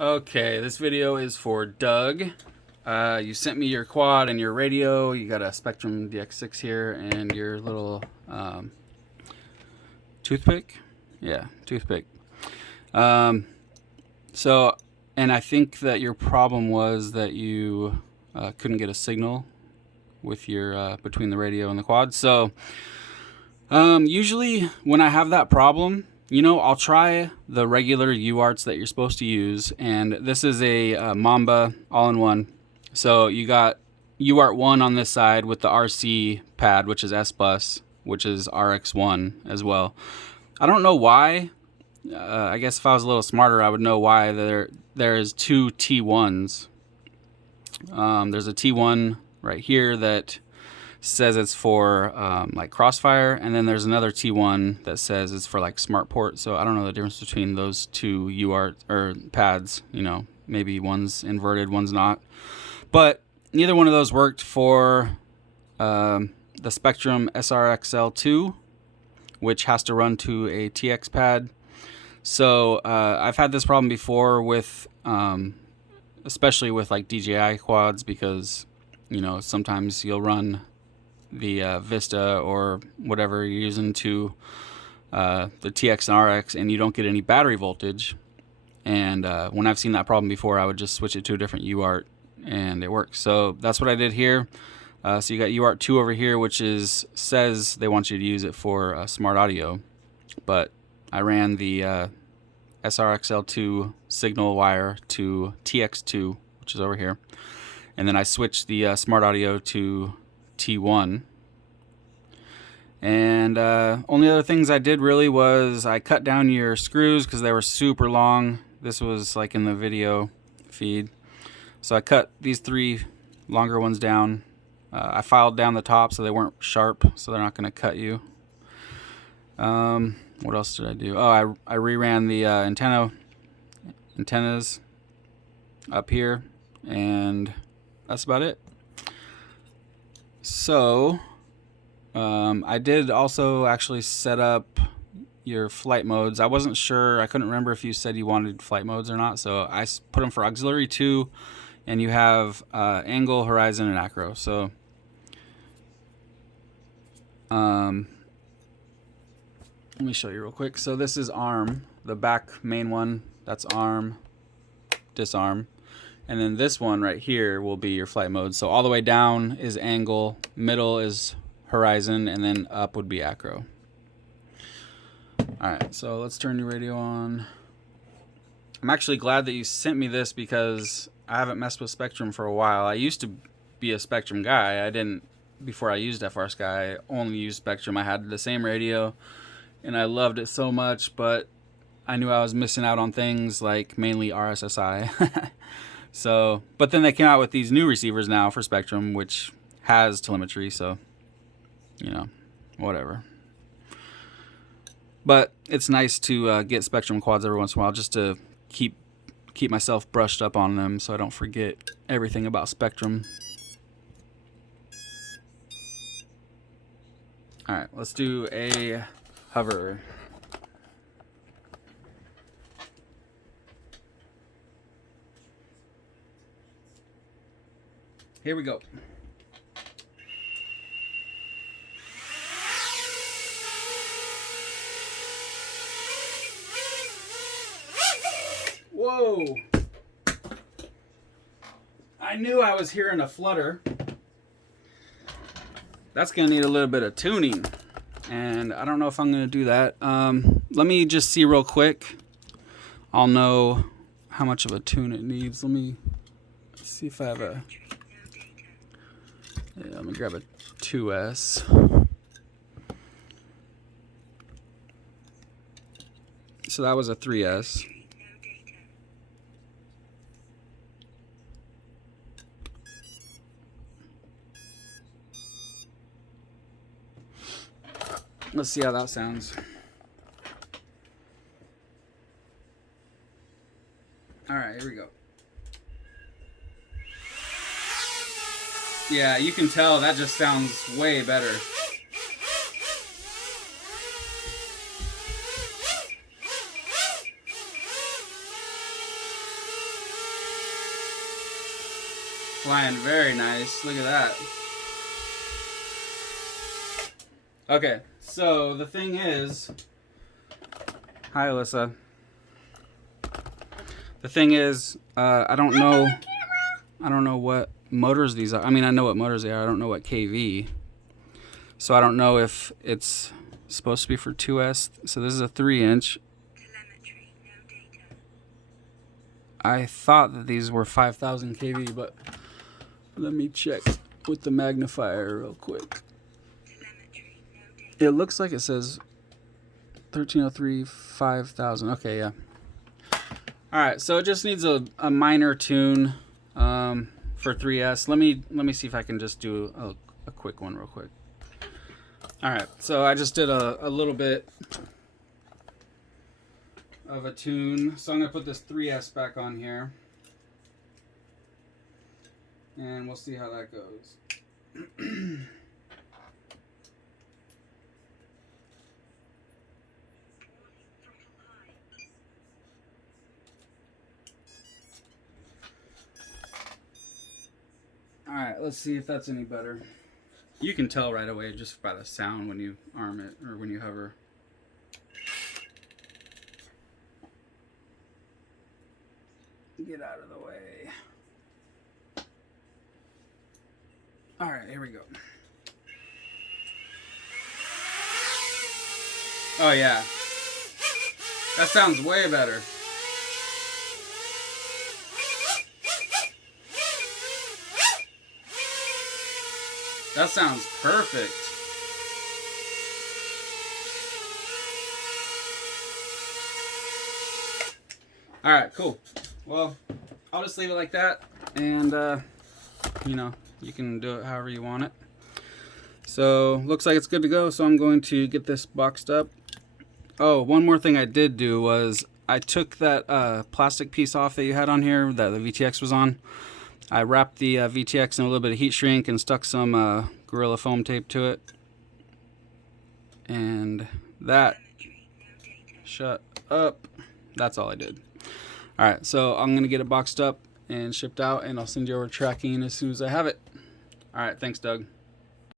Okay, this video is for Doug. You sent me your quad and your radio. You got a Spectrum DX6 here and your little toothpick. Yeah, toothpick. And I think that your problem was that you couldn't get a signal with your between the radio and the quad. So usually when I have that problem, I'll try the regular UARTs that you're supposed to use, and this is a Mamba all-in-one. So you got UART 1 on this side with the RC pad, which is S-Bus, which is RX1 as well. I don't know why. I guess if I was a little smarter, I would know why there is two T1s. There's a T1 right here that says it's for like Crossfire, and then there's another T1 that says it's for like SmartPort. So I don't know the difference between those two UART or pads. Maybe one's inverted, one's not. But neither one of those worked for the Spectrum SRXL2, which has to run to a TX pad. So I've had this problem before with, especially with like DJI quads, because sometimes you'll run the Vista or whatever you're using to the TX and RX, and you don't get any battery voltage. And when I've seen that problem before, I would just switch it to a different UART, and it works. So that's what I did here. So you got UART 2 over here, which says they want you to use it for smart audio, but I ran the SRXL2 signal wire to TX2, which is over here, and then I switched the smart audio to T1. And only other things I did really was I cut down your screws because they were super long. This was like in the video feed. So I cut these 3 longer ones down. I filed down the top so they weren't sharp, so they're not going to cut you. What else did I do? Oh, I reran the antennas up here, and that's about it. So I did also actually set up your flight modes. I wasn't sure. I couldn't remember if you said you wanted flight modes or not. So I put them for auxiliary 2, and you have angle, horizon, and acro. So let me show you real quick. So this is arm, the back main one. That's arm, disarm. And then this one right here will be your flight mode. So all the way down is angle, middle is horizon, and then up would be acro. Alright, so let's turn your radio on. I'm actually glad that you sent me this because I haven't messed with Spectrum for a while. I used to be a Spectrum guy. Before I used FR Sky, I only used Spectrum. I had the same radio, and I loved it so much, but I knew I was missing out on things like mainly RSSI. So, but then they came out with these new receivers now for Spectrum, which has telemetry, so, whatever. But it's nice to get Spectrum quads every once in a while just to keep myself brushed up on them so I don't forget everything about Spectrum. Alright, let's do a hover. Here we go. Whoa! I knew I was hearing a flutter. That's gonna need a little bit of tuning, and I don't know if I'm gonna do that. Let me just see real quick. I'll know how much of a tune it needs. Let me see if I have a... Yeah, let me grab a 2S. So that was a 3S. Let's see how that sounds. Alright, here we go. Yeah, you can tell that just sounds way better. Flying very nice. Look at that. Okay, so the thing is... Hi, Alyssa. The thing is, I don't know what motors these are. I mean, I know what motors they are. I don't know what kV. So I don't know if it's supposed to be for 2S. So this is a 3-inch. I thought that these were 5,000 kV, but let me check with the magnifier real quick. It looks like it says 1303 5000. Okay, yeah. All right, so it just needs a minor tune for 3S. Let me see if I can just do a quick one real quick. All right, so I just did a little bit of a tune. So I'm gonna put this 3S back on here, and we'll see how that goes. All right, let's see if that's any better. You can tell right away just by the sound when you arm it or when you hover. Get out of the way. All right, here we go. Oh yeah, that sounds way better. That sounds perfect. All right, cool. Well, I'll just leave it like that, and you know, you can do it however you want it. So looks like it's good to go. So I'm going to get this boxed up. Oh, one more thing I did do was I took that plastic piece off that you had on here that the VTX was on. I wrapped the VTX in a little bit of heat shrink and stuck some Gorilla Foam tape to it. And that, shut up, that's all I did. Alright, so I'm going to get it boxed up and shipped out, and I'll send you over tracking as soon as I have it. Alright, thanks, Doug.